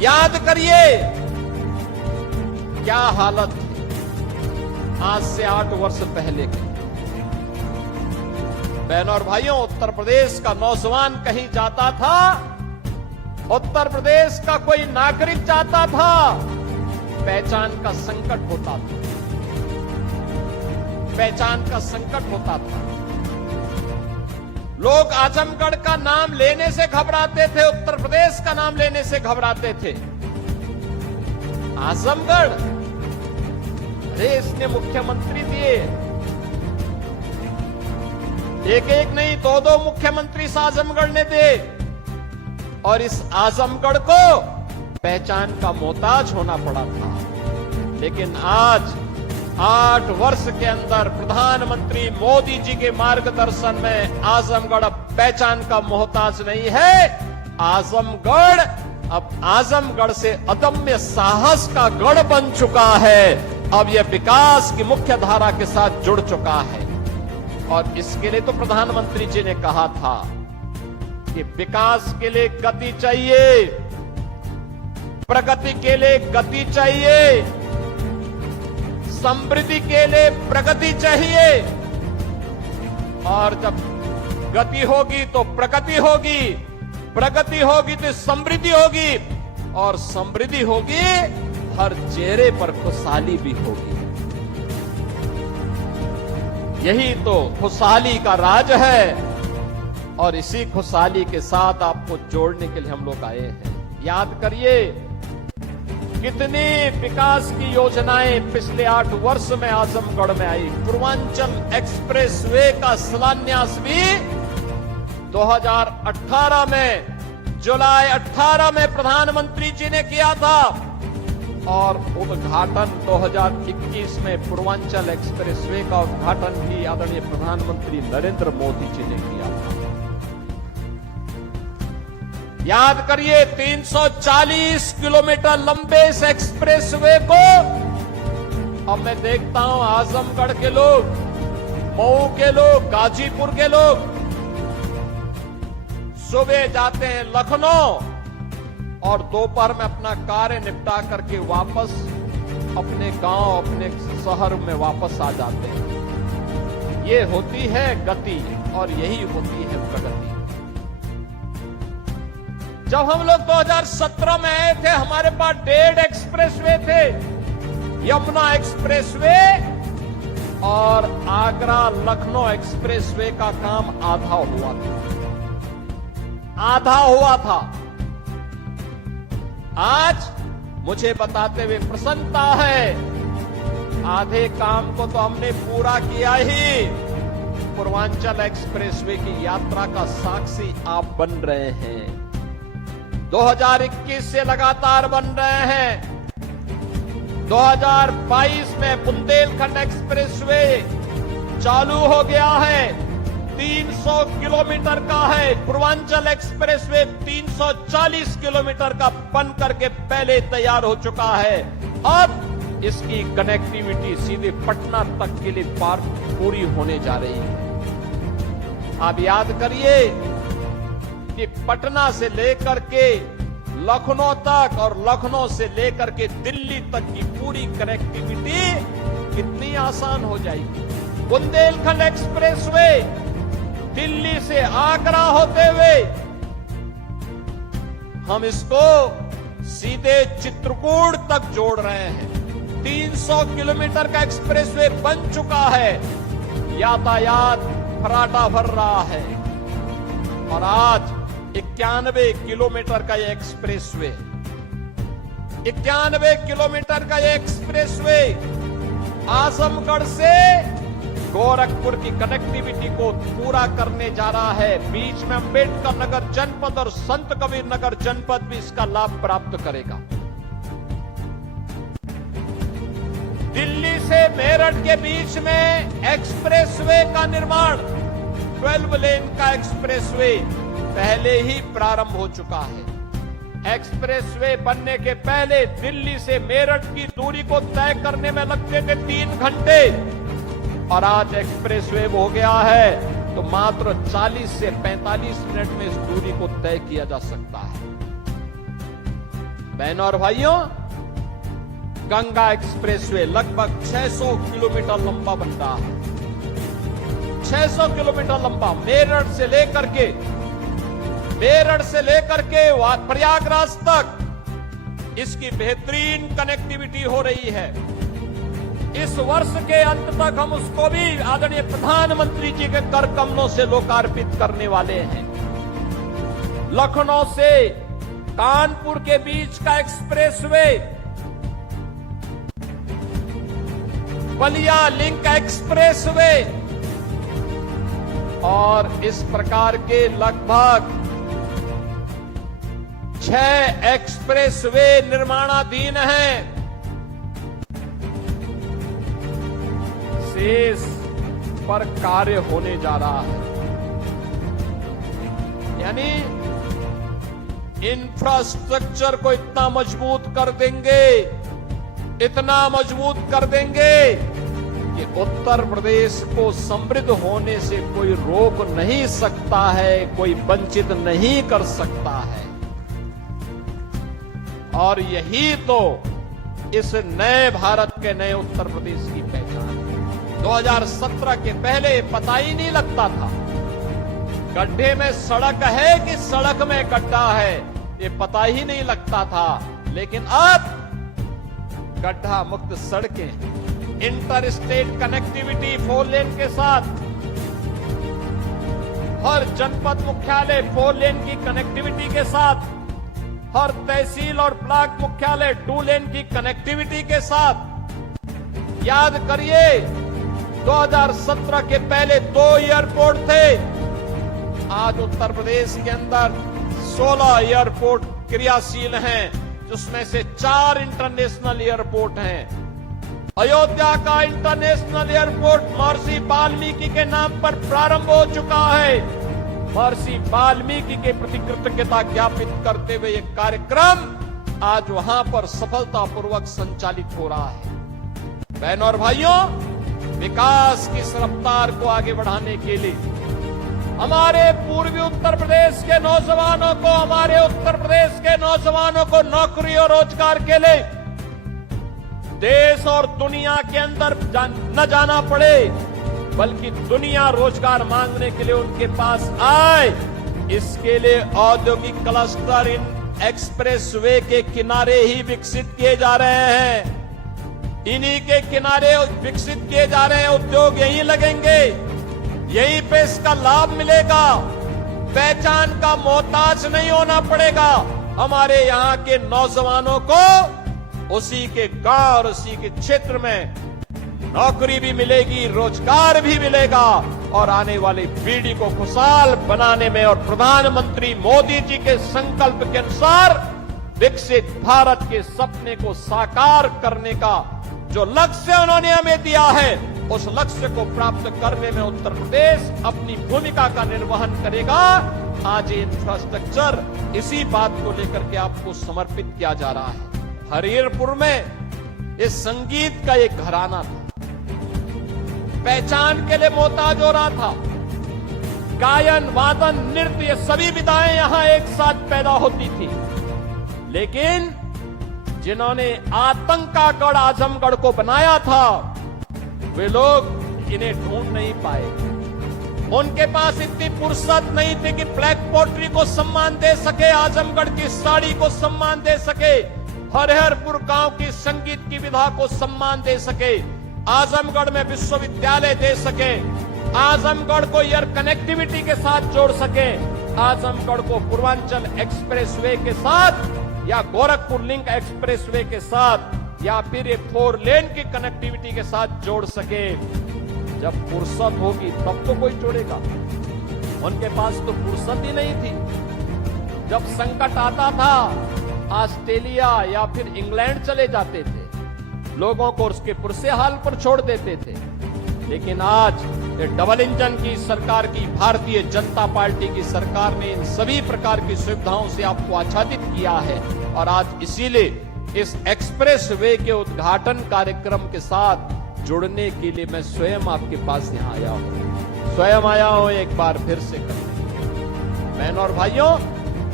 याद करिए क्या हालत थी आज से 8 वर्ष पहले की। बहनों और भाइयों, उत्तर प्रदेश का नौजवान कहीं जाता था, उत्तर प्रदेश का कोई नागरिक जाता था, पहचान का संकट होता था, पहचान का संकट होता था। लोग आजमगढ़ का नाम लेने से घबराते थे, उत्तर प्रदेश का नाम लेने से घबराते थे। आजमगढ़, अरे इसने मुख्यमंत्री दिए, एक एक नहीं 2-2 मुख्यमंत्री इस आजमगढ़ ने दे, और इस आजमगढ़ को पहचान का मोहताज होना पड़ा था। लेकिन आज 8 वर्ष के अंदर प्रधानमंत्री मोदी जी के मार्गदर्शन में आजमगढ़ अब पहचान का मोहताज नहीं है। आजमगढ़ अब आजमगढ़ से अदम्य साहस का गढ़ बन चुका है। अब यह विकास की मुख्य धारा के साथ जुड़ चुका है। और इसके लिए तो प्रधानमंत्री जी ने कहा था कि विकास के लिए गति चाहिए, प्रगति के लिए गति चाहिए, समृद्धि के लिए प्रगति चाहिए। और जब गति होगी तो प्रगति होगी, प्रगति होगी तो समृद्धि होगी, और समृद्धि होगी हर चेहरे पर खुशहाली भी होगी। यही तो खुशहाली का राज है, और इसी खुशहाली के साथ आपको जोड़ने के लिए हम लोग आए हैं। याद करिए कितनी विकास की योजनाएं पिछले 8 वर्ष में आजमगढ़ में आई। पूर्वांचल एक्सप्रेसवे का शिलान्यास भी 2018 में, जुलाई 18 में प्रधानमंत्री जी ने किया था, और उद्घाटन 2021 में पूर्वांचल एक्सप्रेसवे का उद्घाटन भी आदरणीय प्रधानमंत्री नरेंद्र मोदी जी ने किया था। याद करिए 340 किलोमीटर लंबे इस एक्सप्रेसवे को अब मैं देखता हूं आजमगढ़ के लोग, मऊ के लोग, गाजीपुर के लोग सुबह जाते हैं लखनऊ और दोपहर में अपना कार्य निपटा करके वापस अपने गांव, अपने शहर में वापस आ जाते हैं। ये होती है गति और यही होती है प्रगति। जब हम लोग 2017 में आए थे, हमारे पास 1.5 एक्सप्रेसवे थे, यमुना एक्सप्रेसवे और आगरा लखनऊ एक्सप्रेसवे का काम आधा हुआ था, आधा हुआ था। आज मुझे बताते हुए प्रसन्नता है, आधे काम को तो हमने पूरा किया ही। पूर्वांचल एक्सप्रेसवे की यात्रा का साक्षी आप बन रहे हैं, 2021 से लगातार बन रहे हैं। 2022 में बुंदेलखंड एक्सप्रेसवे चालू हो गया है, 300 किलोमीटर का है। पूर्वांचल एक्सप्रेसवे 340 किलोमीटर का बन करके पहले तैयार हो चुका है। अब इसकी कनेक्टिविटी सीधे पटना तक के लिए पूरी होने जा रही है। आप याद करिए कि पटना से लेकर के लखनऊ तक और लखनऊ से लेकर के दिल्ली तक की पूरी कनेक्टिविटी कितनी आसान हो जाएगी। बुंदेलखंड एक्सप्रेसवे दिल्ली से आगरा होते हुए हम इसको सीधे चित्रकूट तक जोड़ रहे हैं। 300 किलोमीटर का एक्सप्रेसवे बन चुका है, यातायात फराटा भर रहा है। और आज 91 किलोमीटर का यह एक्सप्रेसवे, 91 किलोमीटर का यह एक्सप्रेसवे आजमगढ़ से गोरखपुर की कनेक्टिविटी को पूरा करने जा रहा है। बीच में अंबेडकर नगर जनपद और संत कबीर नगर जनपद भी इसका लाभ प्राप्त करेगा। दिल्ली से मेरठ के बीच में एक्सप्रेसवे का निर्माण, 12 लेन का एक्सप्रेसवे पहले ही प्रारंभ हो चुका है। एक्सप्रेसवे बनने के पहले दिल्ली से मेरठ की दूरी को तय करने में लगते थे 3 घंटे, और आज एक्सप्रेसवे हो गया है तो मात्र 40 से 45 मिनट में इस दूरी को तय किया जा सकता है। बहनों और भाइयों, गंगा एक्सप्रेसवे लगभग 600 किलोमीटर लंबा बन रहा है। 600 किलोमीटर लंबा, मेरठ से लेकर के प्रयागराज तक इसकी बेहतरीन कनेक्टिविटी हो रही है। इस वर्ष के अंत तक हम उसको भी आदरणीय प्रधानमंत्री जी के कर कमलों से लोकार्पित करने वाले हैं। लखनऊ से कानपुर के बीच का एक्सप्रेसवे, बलिया लिंक एक्सप्रेसवे और इस प्रकार के लगभग 6 एक्सप्रेसवे निर्माणाधीन हैं। शेष पर कार्य होने जा रहा है। यानी इंफ्रास्ट्रक्चर को इतना मजबूत कर देंगे कि उत्तर प्रदेश को समृद्ध होने से कोई रोक नहीं सकता है, कोई वंचित नहीं कर सकता है। और यही तो इस नए भारत के नए उत्तर प्रदेश की पहचान है। 2017 के पहले पता ही नहीं लगता था गड्ढे में सड़क है कि सड़क में गड्ढा है, ये पता ही नहीं लगता था। लेकिन अब गड्ढा मुक्त सड़कें, इंटर स्टेट कनेक्टिविटी 4 लेन के साथ, हर जनपद मुख्यालय 4 लेन की कनेक्टिविटी के साथ, हर तहसील और ब्लॉक मुख्यालय 2 लेन की कनेक्टिविटी के साथ। याद करिए, 2017 के पहले 2 एयरपोर्ट थे, आज उत्तर प्रदेश के अंदर 16 एयरपोर्ट क्रियाशील हैं, जिसमें से 4 इंटरनेशनल एयरपोर्ट हैं। अयोध्या का इंटरनेशनल एयरपोर्ट महर्षि वाल्मीकि के नाम पर प्रारंभ हो चुका है। महर्षि वाल्मीकि के प्रति कृतज्ञता ज्ञापित करते हुए यह कार्यक्रम आज वहां पर सफलतापूर्वक संचालित हो रहा है। बहनों और भाइयों, विकास की इस रफ्तार को आगे बढ़ाने के लिए हमारे पूर्वी उत्तर प्रदेश के नौजवानों को नौकरी और रोजगार के लिए देश और दुनिया के अंदर न जाना पड़े, बल्कि दुनिया रोजगार मांगने के लिए उनके पास आए। इसके लिए औद्योगिक क्लस्टर इन एक्सप्रेसवे के किनारे ही विकसित किए जा रहे हैं। इन्हीं के किनारे विकसित किए जा रहे हैं। उद्योग यहीं लगेंगे, यहीं पे इसका लाभ मिलेगा। पहचान का मोहताज नहीं होना पड़ेगा। हमारे यहाँ के नौजवानों को उसी के गांव और उसी के क्षेत्र में नौकरी भी मिलेगी, रोजगार भी मिलेगा और आने वाली पीढ़ी को खुशहाल बनाने में और प्रधानमंत्री मोदी जी के संकल्प के अनुसार विकसित भारत के सपने को साकार करने का जो लक्ष्य उन्होंने हमें दिया है, उस लक्ष्य को प्राप्त करने में उत्तर प्रदेश अपनी भूमिका का निर्वहन करेगा। आज ये इंफ्रास्ट्रक्चर इसी बात को लेकर के आपको समर्पित किया जा रहा है। हरिहरपुर में इस संगीत का एक घराना था, पहचान के लिए मोहताज हो रहा था। गायन, वादन, नृत्य सभी विधाएं यहां एक साथ पैदा होती थी। लेकिन जिन्होंने आतंक का गढ़ आजमगढ़ को बनाया था, वे लोग इन्हें ढूंढ नहीं पाए। उनके पास इतनी फुर्सत नहीं थी कि ब्लैक पोट्री को सम्मान दे सके, आजमगढ़ की साड़ी को सम्मान दे सके, हरिहरपुर गांव की संगीत की विधा को सम्मान दे सके, आजमगढ़ में विश्वविद्यालय दे सके, आजमगढ़ को एयर कनेक्टिविटी के साथ जोड़ सके, आजमगढ़ को पूर्वांचल एक्सप्रेसवे के साथ या गोरखपुर लिंक एक्सप्रेसवे के साथ या फिर ये 4 लेन की कनेक्टिविटी के साथ जोड़ सके। जब फुर्सत होगी तब तो कोई जोड़ेगा। उनके पास तो फुर्सत ही नहीं थी। जब संकट आता था, ऑस्ट्रेलिया या फिर इंग्लैंड चले जाते थे, लोगों को उसके पुरसे हाल पर छोड़ देते थे। लेकिन आज ये डबल इंजन की सरकार की, भारतीय जनता पार्टी की सरकार ने इन सभी प्रकार की सुविधाओं से आपको आच्छादित किया है। और आज इसीलिए इस एक्सप्रेस वे के उद्घाटन कार्यक्रम के साथ जुड़ने के लिए मैं स्वयं आपके पास यहां आया हूं। एक बार फिर से करने, बहनों और भाइयों,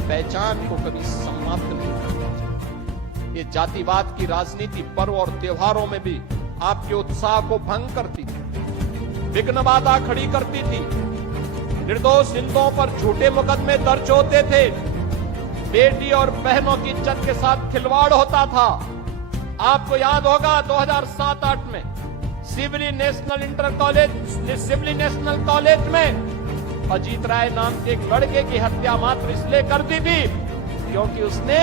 पहचान को कभी समाप्त नहीं करना चाहिए। ये जातिवाद की राजनीति पर्व और त्योहारों में भी आपके उत्साह को भंग करती थी, विघ्न बाधा खड़ी करती थी। निर्दोष हिंदुओं पर झूठे मुकदमे दर्ज होते थे, बेटी और बहनों की इज्जत के साथ खिलवाड़ होता था। आपको याद होगा 2007-8 में सिवली नेशनल कॉलेज में अजीत राय नाम के एक लड़के की हत्या मात्र इसलिए कर दी थी क्योंकि उसने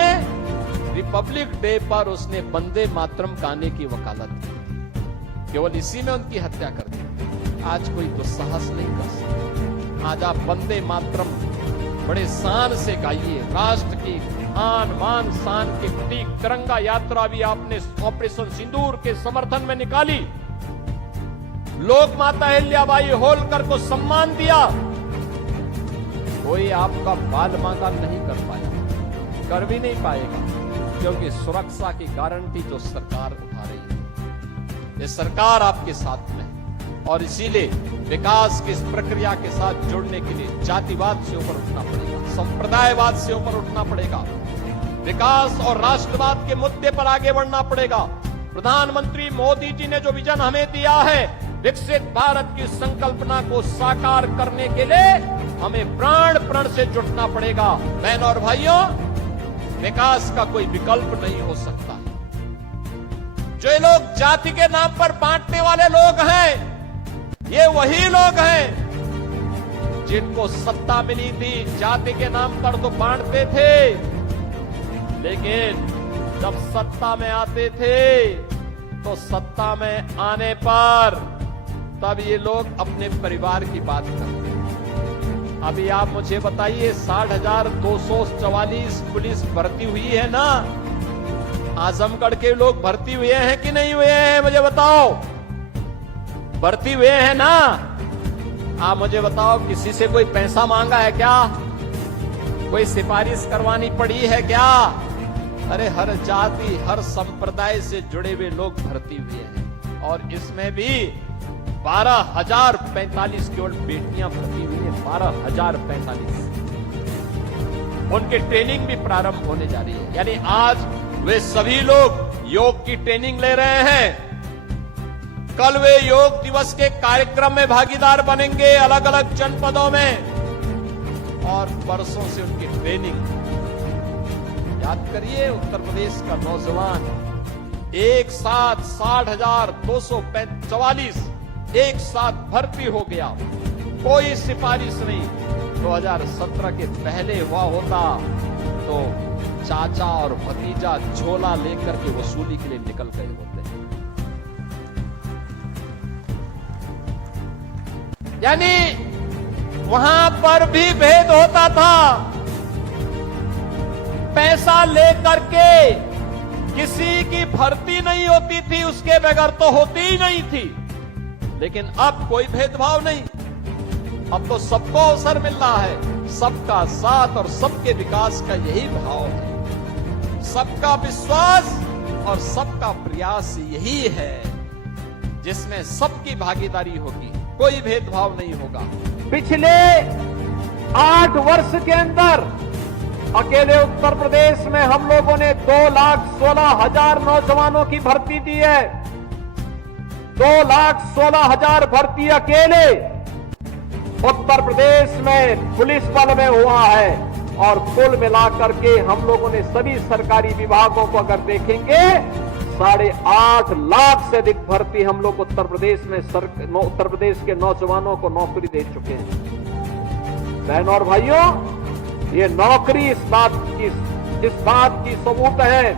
रिपब्लिक डे पर उसने वंदे मातरम गाने की वकालत की। केवल इसी में उनकी हत्या कर दी। आज कोई दुस्साहस नहीं कर सकता। आज आप वंदे मातरम बड़े शान से गाइए। राष्ट्र की आन मान शान के प्रतीक तिरंगा यात्रा भी आपने ऑपरेशन सिंदूर के समर्थन में निकाली। लोक माता अहिल्याबाई होलकर को सम्मान दिया। कोई आपका बाल मांगा नहीं कर पाया, कर भी नहीं पाएगा, क्योंकि सुरक्षा की गारंटी जो सरकार उठा रही है, ये सरकार आपके साथ में है। और इसीलिए विकास की इस प्रक्रिया के साथ जुड़ने के लिए जातिवाद से ऊपर उठना पड़ेगा, संप्रदायवाद से ऊपर उठना पड़ेगा, विकास और राष्ट्रवाद के मुद्दे पर आगे बढ़ना पड़ेगा। प्रधानमंत्री मोदी जी ने जो विजन हमें दिया है, विकसित भारत की संकल्पना को साकार करने के लिए हमें प्राण प्रण से जुटना पड़ेगा। बहनों और भाइयों, विकास का कोई विकल्प नहीं हो सकता। जो ये लोग जाति के नाम पर बांटने वाले लोग हैं, ये वही लोग हैं जिनको सत्ता मिली थी, जाति के नाम पर तो बांटते थे, लेकिन जब सत्ता में आते थे तो सत्ता में आने पर तब ये लोग अपने परिवार की बात करते हैं। अभी आप मुझे बताइए, 60,244 पुलिस भर्ती हुई है ना? आजमगढ़ के लोग भर्ती हुए हैं कि नहीं हुए हैं? मुझे बताओ, भर्ती हुए हैं ना? आप मुझे बताओ, किसी से कोई पैसा मांगा है क्या? कोई सिफारिश करवानी पड़ी है क्या? अरे हर जाति हर संप्रदाय से जुड़े हुए लोग भर्ती हुए हैं। और इसमें भी 12,045 केवल बेटियां भर्ती हुई हैं। 12,045। उनकी ट्रेनिंग भी प्रारंभ होने जा रही है। यानी आज वे सभी लोग योग की ट्रेनिंग ले रहे हैं। कल वे योग दिवस के कार्यक्रम में भागीदार बनेंगे अलग अलग जनपदों में, और परसों से उनकी ट्रेनिंग। याद करिए, उत्तर प्रदेश का नौजवान एक साथ 60,244 एक साथ भर्ती हो गया। कोई सिफारिश नहीं। 2017 के पहले हुआ होता तो चाचा और भतीजा झोला लेकर के वसूली के लिए निकल गए होते। यानी वहां पर भी भेद होता था। पैसा लेकर के किसी की भर्ती नहीं होती थी, उसके बगैर तो होती ही नहीं थी। लेकिन अब कोई भेदभाव नहीं। अब तो सबको अवसर मिल रहा है। सबका साथ और सबके विकास का यही भाव है। सबका विश्वास और सबका प्रयास यही है, जिसमें सबकी भागीदारी होगी, कोई भेदभाव नहीं होगा। पिछले 8 वर्ष के अंदर अकेले उत्तर प्रदेश में हम लोगों ने 2,16,000 नौजवानों की भर्ती दी है। 2,16,000 भर्ती अकेले उत्तर प्रदेश में पुलिस बल में हुआ है। और कुल मिलाकर के हम लोगों ने सभी सरकारी विभागों को अगर देखेंगे, 8.5 लाख से अधिक भर्ती हम लोग उत्तर प्रदेश में उत्तर प्रदेश के नौजवानों को नौकरी दे चुके हैं। बहनों और भाइयों, ये नौकरी इस बात की सबूत है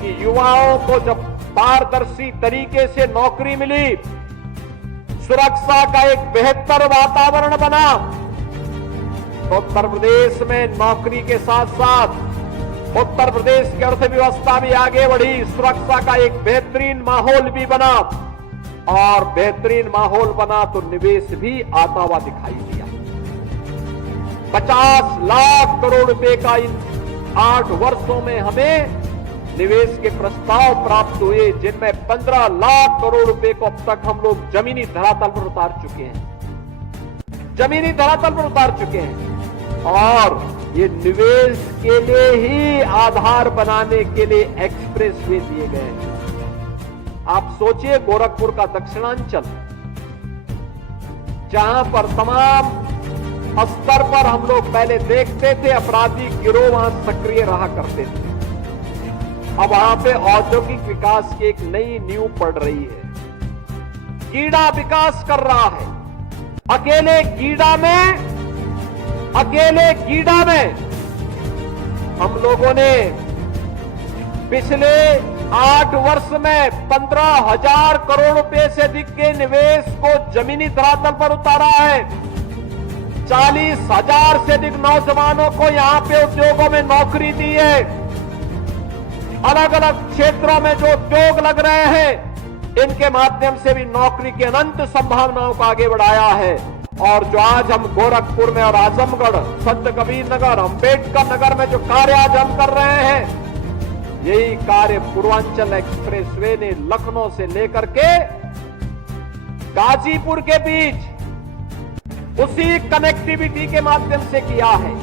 कि युवाओं को जब पारदर्शी तरीके से नौकरी मिली, सुरक्षा का एक बेहतर वातावरण बना, तो उत्तर प्रदेश में नौकरी के साथ साथ उत्तर प्रदेश की अर्थव्यवस्था भी आगे बढ़ी। सुरक्षा का एक बेहतरीन माहौल भी बना, और बेहतरीन माहौल बना तो निवेश भी आता हुआ दिखाई दिया। 50 लाख करोड़ रुपए का इन 8 वर्षों में हमें निवेश के प्रस्ताव प्राप्त हुए, जिनमें 15 लाख करोड़ रुपए को अब तक हम लोग जमीनी धरातल पर उतार चुके हैं। जमीनी धरातल पर उतार चुके हैं। और ये निवेश के लिए ही आधार बनाने के लिए एक्सप्रेसवे दिए गए हैं। आप सोचिए गोरखपुर का दक्षिणांचल, जहां पर तमाम स्तर पर हम लोग पहले देखते थे अपराधी गिरोह वहां सक्रिय रहा करते थे, अब वहां पे औद्योगिक विकास की एक नई नींव पड़ रही है। गीडा विकास कर रहा है। अकेले गीडा में हम लोगों ने पिछले 8 वर्ष में 15,000 करोड़ रुपए से अधिक के निवेश को जमीनी धरातल पर उतारा है। 40,000 से अधिक नौजवानों को यहां पे उद्योगों में नौकरी दी है। अलग अलग क्षेत्रों में जो उद्योग लग रहे हैं, इनके माध्यम से भी नौकरी की अनंत संभावनाओं को आगे बढ़ाया है। और जो आज हम गोरखपुर में और आजमगढ़, संत कबीर नगर, अंबेडकर नगर में जो कार्य आज हम कर रहे हैं, यही कार्य पूर्वांचल एक्सप्रेसवे ने लखनऊ से लेकर के गाजीपुर के बीच उसी कनेक्टिविटी के माध्यम से किया है।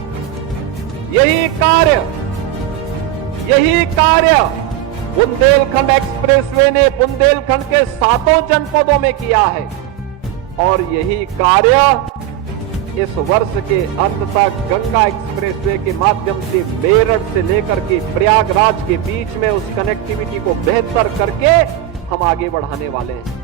यही कार्य बुंदेलखंड एक्सप्रेसवे ने बुंदेलखंड के 7 जनपदों में किया है। और यही कार्य इस वर्ष के अंत तक गंगा एक्सप्रेसवे के माध्यम से मेरठ से लेकर के प्रयागराज के बीच में उस कनेक्टिविटी को बेहतर करके हम आगे बढ़ाने वाले हैं।